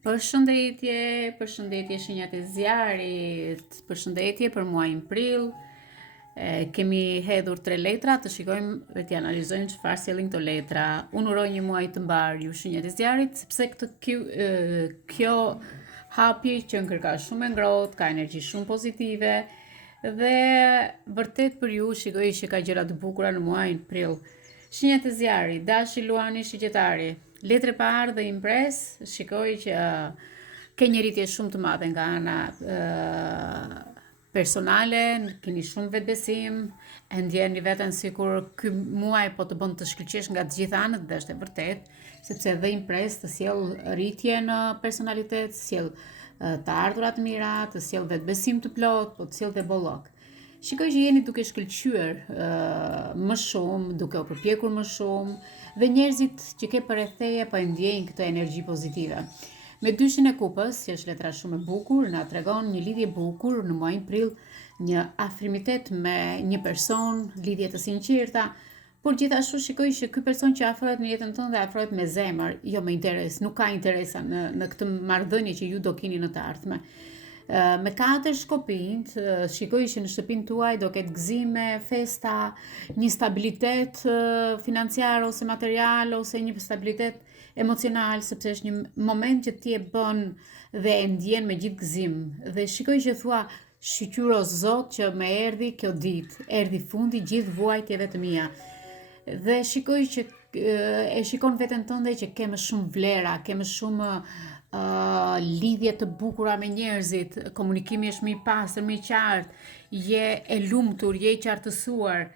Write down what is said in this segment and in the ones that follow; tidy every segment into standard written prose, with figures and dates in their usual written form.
Përshëndetje shenjat e zjarit, përshëndetje për muajin prill. Kemi hedhur 3 letra, të shikojmë dhe të analizojmë çfarë sjellin këto letra. Unë uroj një muaj të mbar ju shenjat e zjarit, sepse kjo hapje që kërka shumë e ngrohtë, ka energji shumë pozitive dhe vërtet për ju shikoj që ka gjëra të bukura në muajin prill. Shenjat e zjarit, dashi, luani, shigjetari. Letre parë dhe impres, shikoj që ke një rritje shumë të madhe nga ana personale, keni shumë vetbesim, e ndjeni veten sikur ky muaj po të bën të shkëlqesh nga të gjitha anët, dhe është e vërtet, sepse dhe impres të sjell rritje në personalitet, sjell të ardhurat mira, të sjell vetbesim të plot, po të sjell dhe bollok. Shikoj që jeni duke shkëlqyer më shumë, duke u përpjekur më shumë dhe njerëzit që ke përreth teje po e ndjejnë këtë energji pozitive. Me dyshin e kupës, që është letra shumë e bukur, na tregon një lidhje bukur në muajin prill, një afrimitet me një person, lidhje të sinqerta, por gjithashtu shikoj që ky person që afrohet në jetën tënde afrohet me zemër, jo me interes, nuk ka interesa në këtë marrëdhënie që ju do keni në të ardhmen. Me 4 shkopinjt, shikoj që në shtëpinë tuaj do ketë gëzime, festa, një stabilitet financiar ose material ose një stabilitet emocional, sepse është një moment që ti e bën dhe e ndjen me gjithë gëzim. Dhe shikoj që thua, shqyro Zot që më erdhi kjo ditë, erdhi fundi gjithë vuajtjeve të mia. Dhe shikoj që e shikon veten tënde që ke më shumë vlera, ke më shumë lidhje të bukura me njerëzit, komunikimi është më i pastër, më i qartë, je e lumtur, je i qartësuar.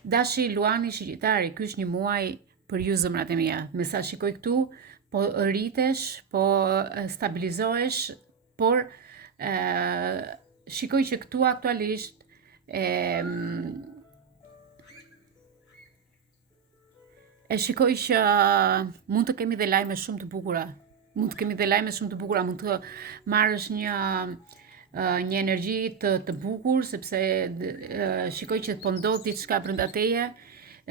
Dashi, luani, shigjetari, ky është një muaj për ju zëmrat e mia. Me sa shikoj këtu, po rritesh, po stabilizohesh, por shikoj që këtu aktualisht e shikoj që mund të kemi dhe lajme shumë të bukura. Mund të marrësh një energji të bukur, sepse shikoj që po ndodh diçka brenda teje,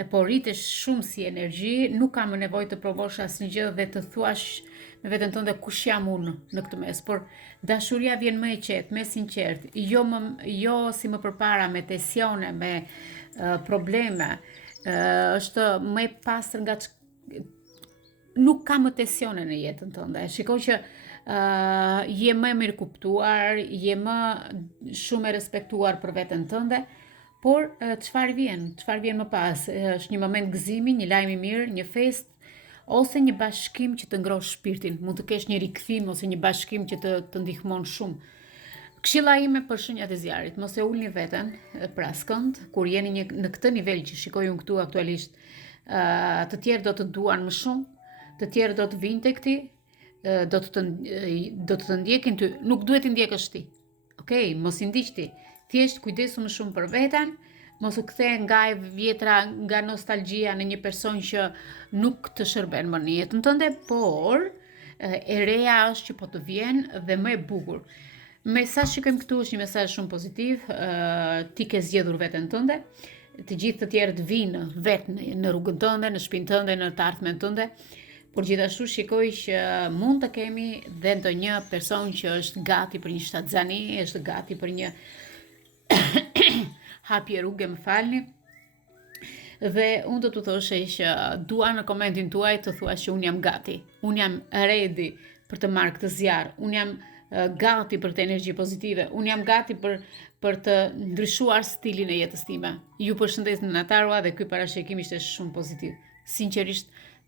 po rritesh shumë si energji, nuk kam nevojë të provosh asnjë gjë dhe të thuash me veten tënde kush jam unë në këtë mes, por dashuria vjen më e qetë, më e sinqertë, jo si më përpara me tensione, me probleme. Është më e pastër nga nuk ka më tensione në jetën tënde. Shikoj që je më e mirë kuptuar, je më shumë e respektuar për veten tënde, por çfarë vjen më pas? Është një moment gëzimi, një lajm i mirë, një festë ose një bashkim që të ngrohë shpirtin. Mund të kesh një rikthim ose një bashkim që të ndihmon shumë. Këshilla ime për shenjat e zjarit, mos e ulni veten praskënd, kur jeni në këtë nivel që shikoj unë këtu aktualisht, të tjerë do të duan më shumë, të tjerë do të vinë tek ti, do të ndjekin ty, nuk duhet të ndjekësh ti. Okej, mos i ndiq ti. Thjesht kujdesu më shumë për veten, mos u kthe nga e vjetra, nga nostalgjia në një person që nuk të shërben më në jetën tënde, por e reja është që po të vjen dhe më e bukur. Me sa shikojmë këtu është një mesazh shumë pozitiv, ti ke zgjedhur veten tënde, të gjithë të tjerët vinë vetë në rrugën tënde, në shtëpinë tënde, në të ardhmen tënde, por gjithashtu shikoj që mund të kemi dhe ndonjë person që është gati për një shtatzani, është gati për një hapje rruge, më falni. Dhe unë do të thoshe që dua në komentin tuaj të thuash që unë jam gati, unë jam ready për të marrë këtë zjarr, unë jam gati për të energji pozitive, unë jam gati për të ndryshuar stilin e jetës time. Ju përshëndes në Natarua dhe ky parashikim ishte shumë pozitiv.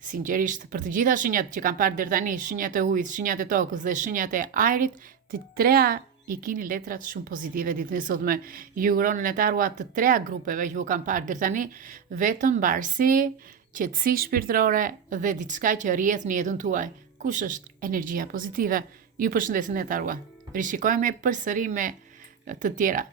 Sinqerisht, për të gjitha shenjat që kam parë deri tani, shenjat e ujit, shenjat e tokës dhe shenjat e ajrit, të treja i keni letrat shumë pozitive ditën e sotme. Ju uroj në Natarua të treja grupeve që u kam parë deri tani, vetëm mbarsi, qetësi shpirtërore dhe diçka që rrjedh në jetën tuaj. Kush është energjia pozitive? Ju përshëndesin e tarua. Rishikojme përsëri me të tjera.